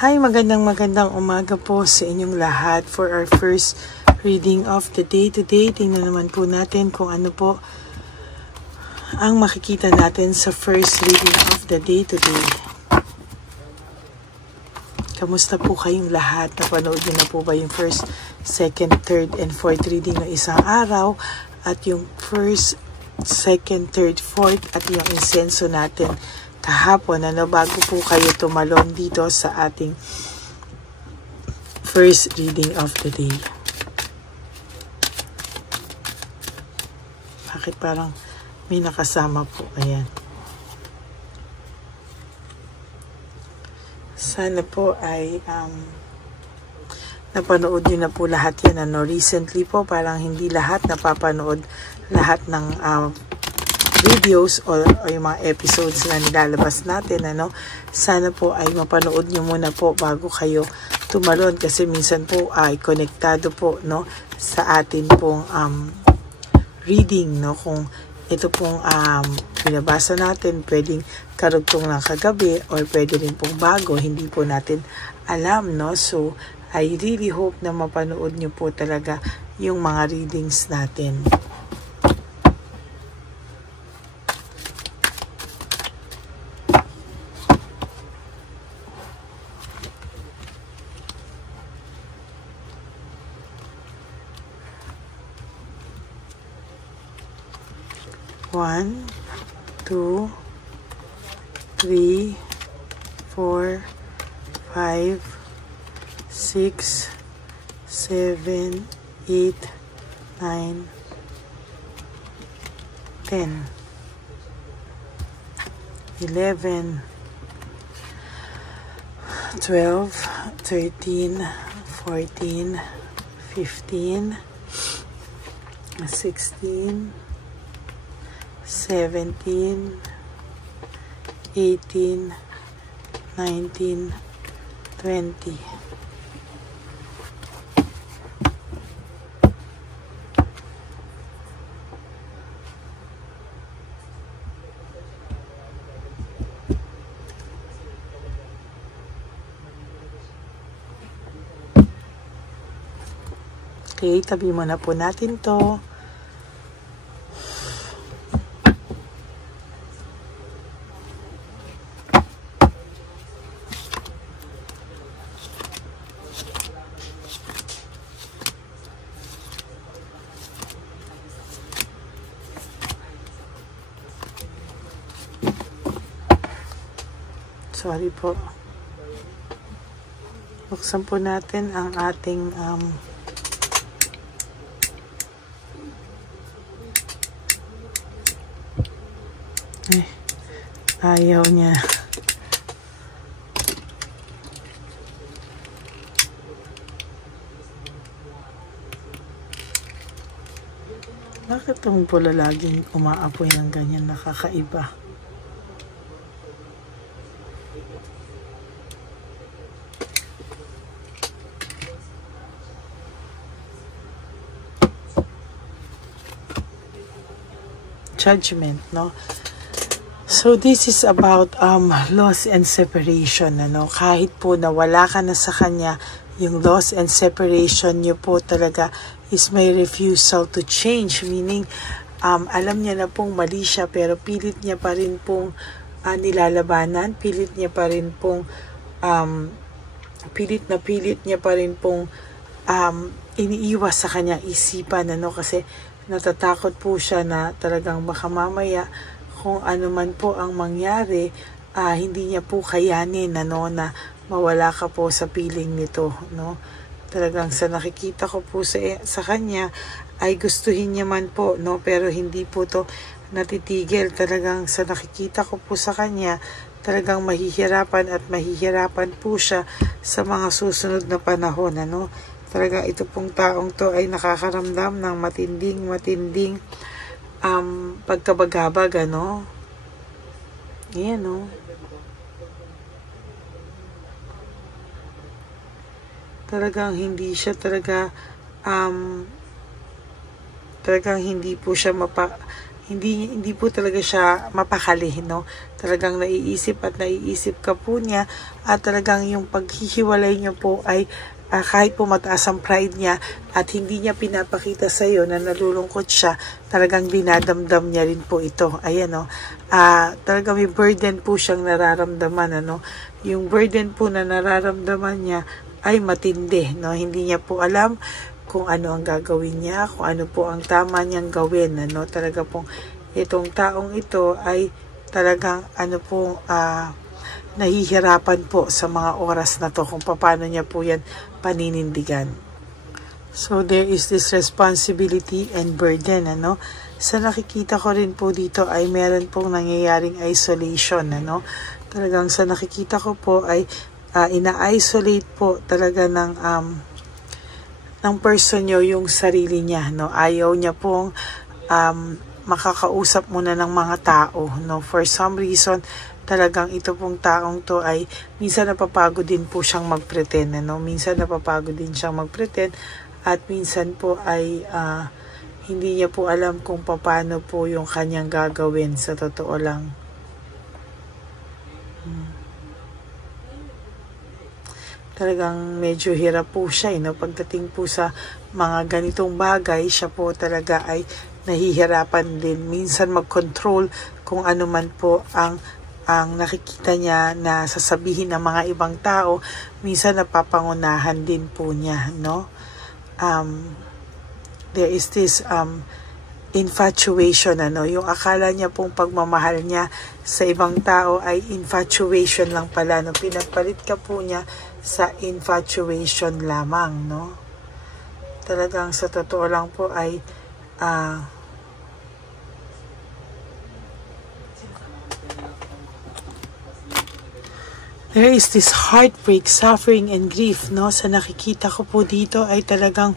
Hi, magandang umaga po sa inyong lahat for our first reading of the day today. Tingnan naman po natin kung ano po ang makikita natin sa first reading of the day today. Kamusta po kayong lahat? Napanood niyo na po ba yung first, second, third, and fourth reading ng isang araw? At yung first, second, third, fourth, at yung insenso natin kahapon, bago po kayo tumalon dito sa ating first reading of the day. Bakit parang may nakasama po? Ayan. Sana po ay napanood nyo na po lahat yan. Recently po, parang hindi lahat napapanood lahat ng videos o yung mga episodes na nilalabas natin. Sana po ay mapanood nyo muna po bago kayo tumalon, kasi minsan po ay konektado po sa atin pong reading. Kung ito pong binabasa natin, pwedeng karugtong ng kagabi or pwede rin pong bago, hindi po natin alam. So I really hope na mapanood nyo po talaga yung mga readings natin. One, 2, 3, 4, 5, 6, 7, 8, 9, 10, 11, 12, 13, 14, 15, 16, 17, 18, 19, 20. Okay, tabi muna po natin to. Sorry po. Buksan po natin ang ating ayaw niya. Bakit itong pula laging umaapoy ng ganyan? Nakakaiba. Judgment, So this is about loss and separation, Kahit po nawala ka na sa kanya, yung loss and separation niyo po talaga is may refusal to change, meaning alam niya na pong mali siya, pero pilit niya pa rin pong nilalabanan, pilit niya pa rin pong iniiwas sa kanyang isipan, kasi natatakot po siya na talagang baka mamaya kung ano man po ang mangyari, hindi niya po kayanin na mawala ka po sa piling nito. Talagang sa nakikita ko po sa kanya ay gustuhin niya man po, pero hindi po to natitigil. Talagang sa nakikita ko po sa kanya, talagang mahihirapan po siya sa mga susunod na panahon. Talaga ito pong taong to ay nakakaramdam ng matinding pagkabagabag, Ayan, Talagang hindi siya talagang hindi po siya hindi po talaga siya mapakali, no? Talagang naiisip at naiisip ka po niya, at talagang yung paghihiwalay niyo po ay kahit po mataas ang pride niya at hindi niya pinapakita sa iyo na nalulungkot siya, talagang dinadamdam niya rin po ito. Ayan, no? Talagang may burden po siyang nararamdaman, ano? Yung burden po na nararamdaman niya ay matindi, no? Hindi niya po alam kung ano ang gagawin niya, kung ano po ang tama niyang gawin, ano? Talaga pong itong taong ito ay talagang nahihirapan po sa mga oras na to kung paano niya po yan paninindigan. So there is this responsibility and burden, ano? Sa nakikita ko rin po dito ay meron pong nangyayaring isolation, ano? Talagang sa nakikita ko po ay ina-isolate po talaga ng person nyo yung sarili niya, no? Ayaw niya pong makakausap muna ng mga tao, no? For some reason, talagang ito pong taong to ay minsan napapagod din po siyang magpretend, ano? Minsan napapagod din siyang magpretend, at minsan po ay hindi niya po alam kung paano po yung kanyang gagawin, sa totoo lang. Talagang medyo hirap po siya, no? Pagdating po sa mga ganitong bagay, siya po talaga ay nahihirapan din minsan mag-control kung ano man po ang nakikita niya na sasabihin ng mga ibang tao. Minsan napapangunahan din po niya, no? There is this infatuation, ano? Yung akala niya pong pagmamahal niya sa ibang tao ay infatuation lang pala, no? Pinagpalit ka po niya sa infatuation lamang, no? Talagang sa totoo lang po ay there is this heartbreak, suffering, and grief, no? Sa nakikita ko po dito ay talagang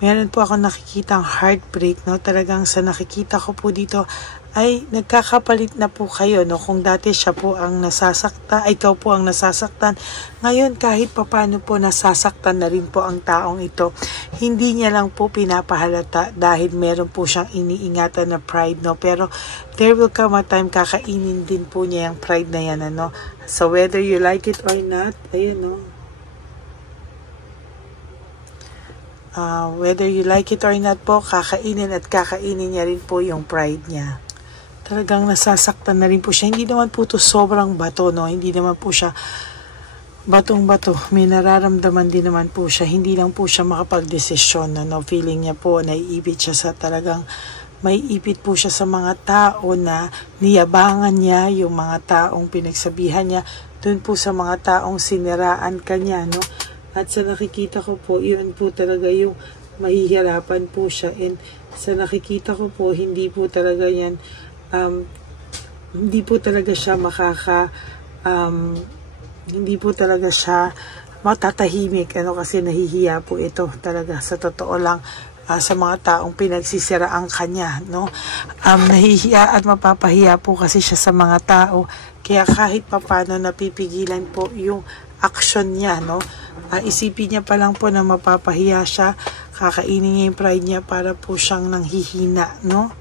meron po ako nakikitang heartbreak, no? Talagang sa nakikita ko po dito ay nagkakapalit na po kayo, no? Kung dati siya po ang nasasaktan, ikaw po ang nasasaktan, ngayon kahit papano po nasasaktan na rin po ang taong ito. Hindi niya lang po pinapahalata dahil meron po siyang iniingatan na pride, no? Pero there will come a time kakainin din po niya yung pride na yan, ano? So whether you like it or not, ayun, no? Whether you like it or not po, kakainin at kakainin niya rin po yung pride niya. Talagang nasasaktan na rin po siya. Hindi naman po to sobrang bato, no? Hindi naman po siya batong-bato. May nararamdaman din naman po siya. Hindi lang po siya makapag-desisyon, no? Feeling niya po, naiipit siya sa talagang, may ipit po siya sa mga tao na niyabangan niya, yung mga taong pinagsabihan niya, dun po sa mga taong siniraan kanya, no? At sa nakikita ko po, yun po talaga yung mahihirapan po siya. And sa nakikita ko po, hindi po talaga yan, hindi po talaga siya hindi po talaga siya matatahimik, ano? Kasi nahihiya po ito talaga, sa totoo lang, sa mga taong pinagsisiraan kanya, no? Nahihiya at mapapahiya po kasi siya sa mga tao, kaya kahit papano napipigilan po yung action niya, no? Isipin niya pa lang po na mapapahiya siya, kakainin niya yung pride niya, para po siyang nanghihina, no?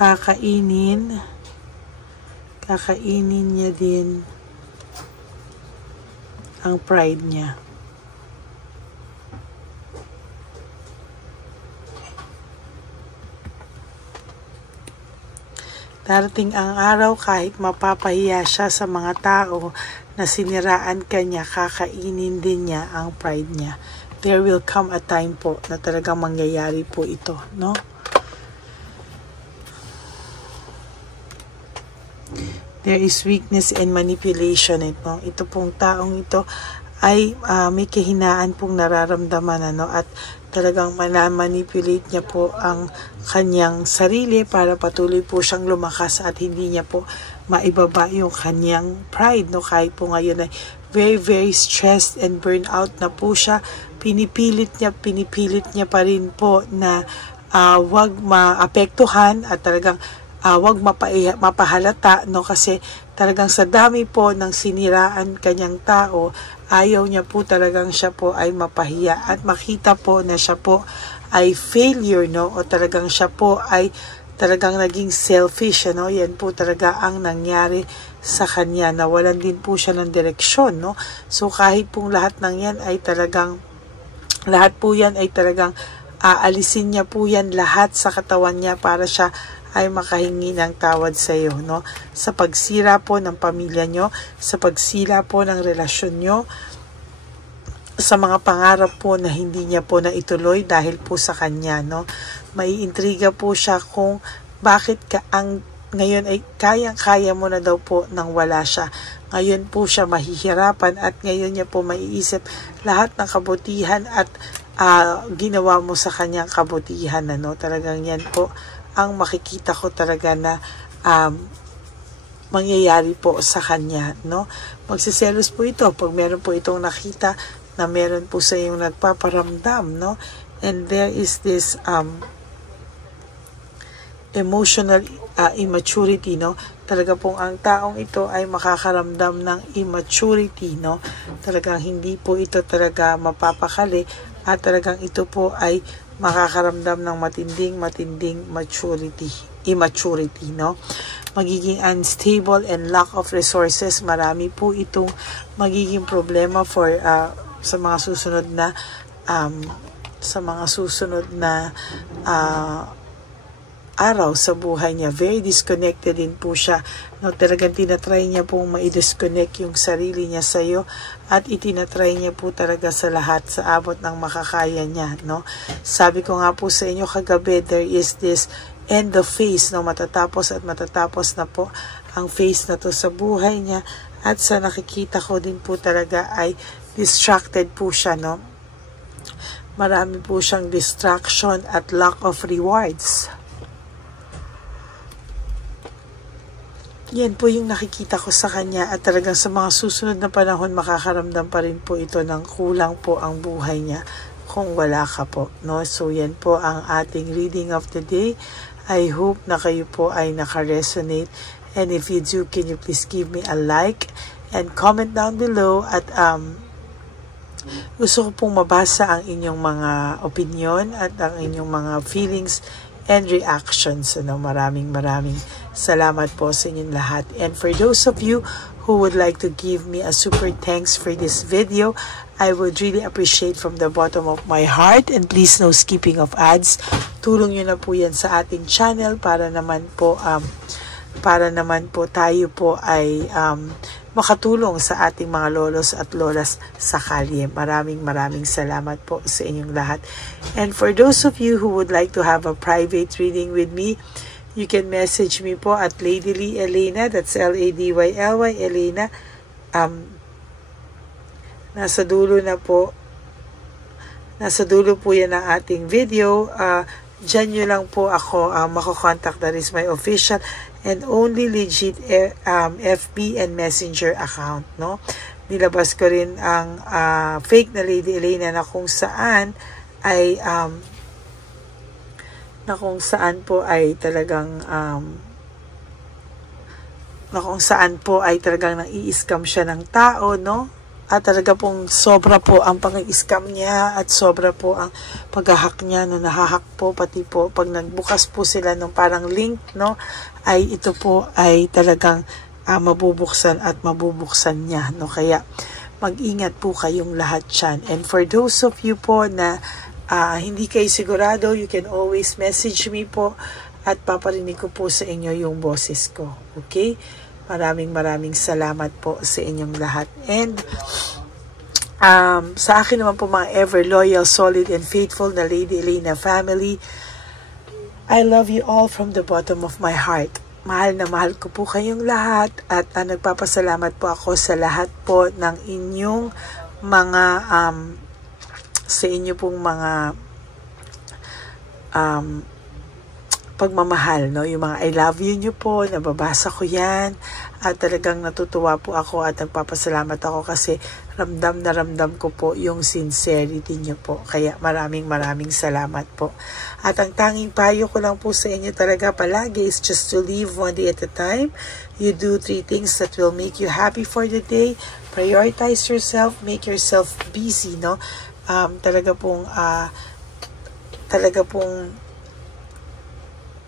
Kakainin niya din ang pride niya. Darating ang araw, kahit mapapahiya siya sa mga tao na siniraan kanya, kakainin din niya ang pride niya. There will come a time po na talagang mangyayari po ito, no? there is weakness and manipulation. Ito pong taong ito ay may kahinaan pong nararamdaman, at talagang manipulate niya po ang kanyang sarili para patuloy po siyang lumakas at hindi niya po maibaba yung kanyang pride, kahit po ngayon ay very very stressed and burnt out na po siya. Pinipilit niya pa rin po na wag maapektuhan at talagang wag mapahalata, kasi talagang sa dami po ng siniraan kanyang tao, ayaw niya po talagang siya po ay mapahiya at makita po na siya po ay failure, o talagang siya po ay talagang naging selfish, yan po talaga ang nangyari sa kanya. Nawalan din po siya ng direksyon, so kahit pong lahat ng yan ay talagang aalisin niya po yan lahat sa katawan niya para siya ay makahingi ng tawad sa iyo, sa pagsira po ng pamilya nyo, sa pagsira po ng relasyon nyo, sa mga pangarap po na hindi niya po naituloy dahil po sa kanya, May intriga po siya kung bakit ngayon ay kaya mo na daw po nang wala siya. Ngayon po siya mahihirapan at ngayon niya po maiisip lahat ng kabutihan at ginawa mo sa kanyang kabutihan, Talagang yan po ang makikita ko talaga na mangyayari po sa kanya, Magsiselos po ito pag meron po itong nakita na meron po sa iyong nagpaparamdam, and there is this emotional immaturity, Talaga pong ang taong ito ay makakaramdam ng immaturity, Talagang hindi po ito talaga mapapakali at talagang ito po ay makakaramdam ng matinding immaturity, Magiging unstable and lack of resources. Marami po itong magiging problema for sa mga susunod na araw sa buhay niya. Very disconnected din po siya, Talagang tinatry niya pong ma-disconnect yung sarili niya sa iyo at itinatry niya po talaga sa lahat sa abot ng makakaya niya, Sabi ko nga po sa inyo kagabi, there is this end of phase, matatapos na po ang phase na to sa buhay niya, at sa nakikita ko din po talaga ay distracted po siya, Marami po siyang distraction at lack of rewards. Yan po yung nakikita ko sa kanya, at talagang sa mga susunod na panahon makakaramdam pa rin po ito ng kulang po ang buhay niya kung wala ka po, So yan po ang ating reading of the day. I hope na kayo po ay naka-resonate, and if you do, can you please give me a like and comment down below, at gusto ko pong mabasa ang inyong mga opinion at ang inyong mga feelings and reactions. Maraming salamat po sa inyong lahat. And for those of you who would like to give me a super thanks for this video, I would really appreciate from the bottom of my heart. And please, no skipping of ads. Tulong nyo na po yan sa ating channel para naman po tayo po ay makatulong sa ating mga lolos at lolas sa kalye. Maraming salamat po sa inyong lahat. And for those of you who would like to have a private reading with me, you can message me po at Lady Lee Elena, that's Ladyly Elena. Nasa dulo po yan ang ating video. Diyan nyo lang po ako makakontakt. That is my official and only legit FB and Messenger account, Nilabas ko rin ang fake na Lady Elena na kung saan talagang nai-scam siya ng tao, At talaga pong sobra po ang pang-scam niya at sobra po ang pag-hack niya, nahahack po, pati po pag nagbukas po sila ng parang link, ay ito po ay talagang mabubuksan niya, Kaya mag-ingat po kayong lahat dyan. And for those of you po na hindi kayo sigurado, you can always message me po at paparinig ko po sa inyo yung boses ko. Okay? Maraming salamat po sa inyong lahat. And sa akin naman po mga ever loyal, solid, and faithful na Lady Elena family, I love you all from the bottom of my heart. mahal na mahal ko po kayong lahat at nagpapasalamat po ako sa lahat po ng inyong mga sa inyo pong mga pagmamahal, no? Yung mga I love you nyo po, nababasa ko yan at talagang natutuwa po ako at nagpapasalamat ako kasi ramdam na ramdam ko po yung sincerity nyo po. Kaya maraming salamat po. At ang tanging payo ko lang po sa inyo talaga palagi is just to live one day at a time. You do 3 things that will make you happy for the day. Prioritize yourself, make yourself busy, no? Talaga pong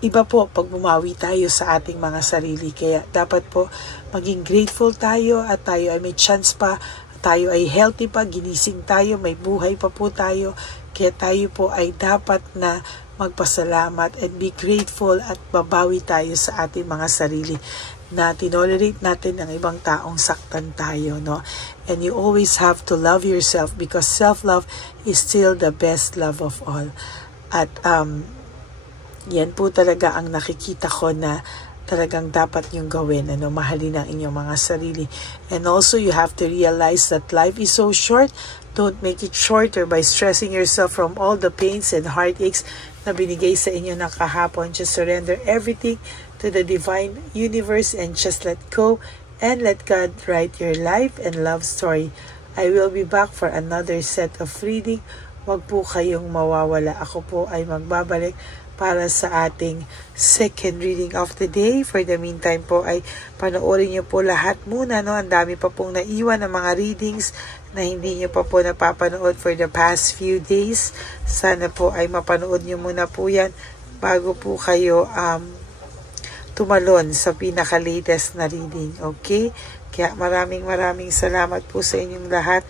iba po pag bumawi tayo sa ating mga sarili. Kaya dapat po maging grateful tayo at tayo ay may chance pa, tayo ay healthy pa, ginising tayo, may buhay pa po tayo. Kaya tayo po ay dapat na magpasalamat and be grateful at babawi tayo sa ating mga sarili na tinolerate natin ng ibang taong saktan tayo, no? And you always have to love yourself because self-love is still the best love of all. At yan po talaga ang nakikita ko na talagang dapat nyong gawin, ano, mahalin ang inyong mga sarili. And also, you have to realize that life is so short. Don't make it shorter by stressing yourself from all the pains and heartaches na binigay sa inyo ng kahapon. Just surrender everything to the divine universe and just let go and let God write your life and love story. I will be back for another set of reading. Huwag po kayong mawawala. Ako po ay magbabalik para sa ating second reading of the day. For the meantime po ay panoorin nyo po lahat muna, no? Ang dami pa pong naiwan ng mga readings na hindi nyo pa po napapanood for the past few days. Sana po ay mapanood nyo muna po yan bago po kayo tumalon sa pinaka-latest na reading. Okay? Kaya maraming salamat po sa inyong lahat.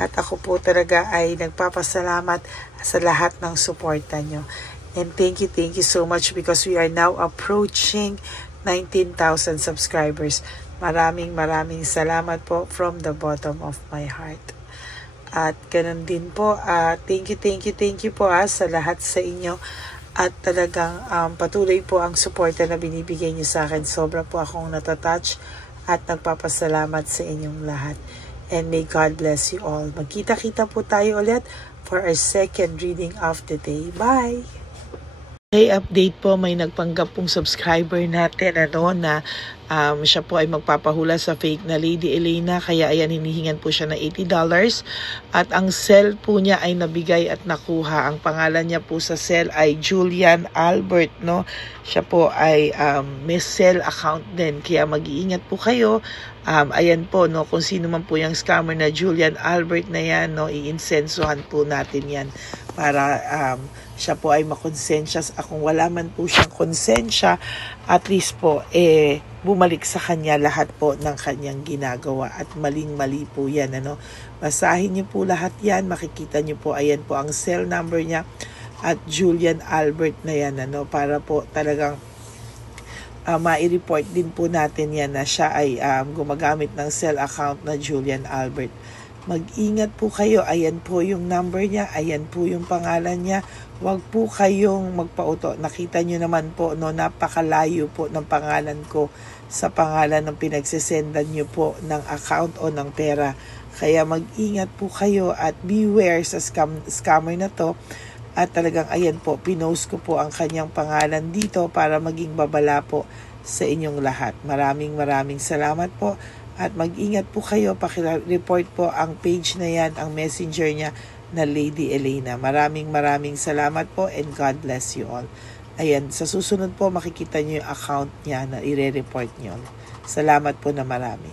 At ako po talaga ay nagpapasalamat sa lahat ng suporta nyo. And thank you so much because we are now approaching 19,000 subscribers. Maraming salamat po from the bottom of my heart. At ganun din po, thank you po sa lahat sa inyo. At talagang patuloy po ang suporta na binibigay niyo sa akin. Sobra po akong natatouch at nagpapasalamat sa inyong lahat. And may God bless you all. Magkita-kita po tayo ulit for our second reading of the day. Bye! Okay, update po, may nagpanggap pong subscriber natin na siya po ay magpapahula sa fake na Lady Elena, kaya ayan, hinihingan po siya na $80 at ang cell po niya ay nabigay at nakuha. Ang pangalan niya po sa cell ay Julian Albert, no? Siya po ay may cell account din, kaya mag-iingat po kayo. Ayan po, no, kung sino man po yung scammer na Julian Albert na yan, no, iinsensuhan po natin yan para siya po ay makonsensya. Kung wala man po siyang konsensya, at least po bumalik sa kanya lahat po ng kanyang ginagawa at maling-mali po yan, ano. Basahin niyo po lahat yan, makikita niyo po, ayan po ang cell number niya at Julian Albert na yan, ano, para po talagang ma-report din po natin yan na siya ay gumagamit ng cell account na Julian Albert. Mag-ingat po kayo, ayan po yung number niya, ayan po yung pangalan niya. Huwag po kayong magpauto. Nakita nyo naman po, no, napakalayo po ng pangalan ko sa pangalan ng pinagsisendan nyo po ng account o ng pera. Kaya mag-ingat po kayo at beware sa scammer na to. At talagang ayan po, pinost ko po ang kanyang pangalan dito para maging babala po sa inyong lahat. Maraming salamat po. At mag-ingat po kayo, pakireport po ang page na yan, ang messenger niya na Lady Elena. Maraming salamat po and God bless you all. Ayan, sa susunod po makikita niyo yung account niya na ire-report niyo. Salamat po na marami.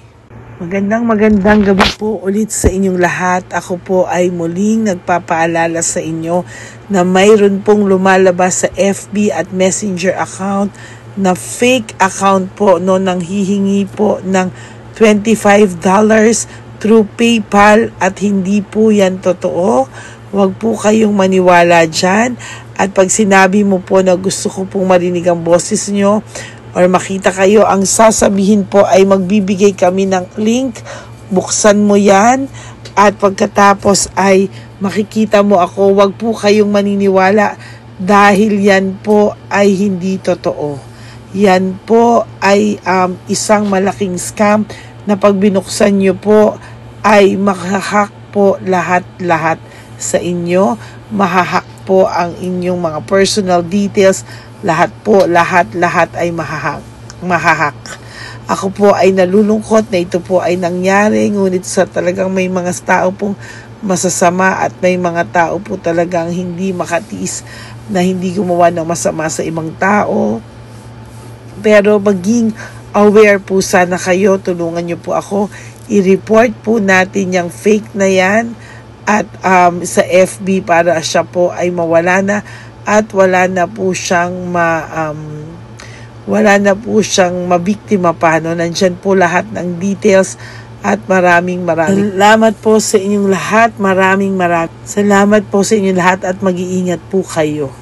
Magandang gabi po ulit sa inyong lahat. Ako po ay muling nagpapaalala sa inyo na mayroon pong lumalabas sa FB at Messenger account na fake account po, no, nang hihingi po ng $25 through PayPal at hindi po yan totoo. Huwag po kayong maniwala dyan. At pag sinabi mo po na gusto ko pong marinig ang boses nyo or makita kayo, ang sasabihin po ay magbibigay kami ng link. Buksan mo yan at pagkatapos ay makikita mo ako. Huwag po kayong maniniwala dahil yan po ay hindi totoo. Yan po ay isang malaking scam na pag binuksan nyo po ay mahahack po lahat-lahat sa inyo. Mahahack po ang inyong mga personal details. Lahat po, lahat-lahat ay mahahack. Ako po ay nalulungkot na ito po ay nangyari, ngunit sa talagang may mga tao pong masasama at may mga tao po talagang hindi makatiis na hindi gumawa ng masama sa ibang tao. Pero maging aware po sana kayo, tulungan niyo po ako, i-report po natin yung fake na yan at sa FB para siya po ay mawala na at wala na po siyang mabiktima pa. No? Nandyan po lahat ng details at maraming salamat po sa inyong lahat. Maraming salamat po sa inyong lahat at mag-iingat po kayo.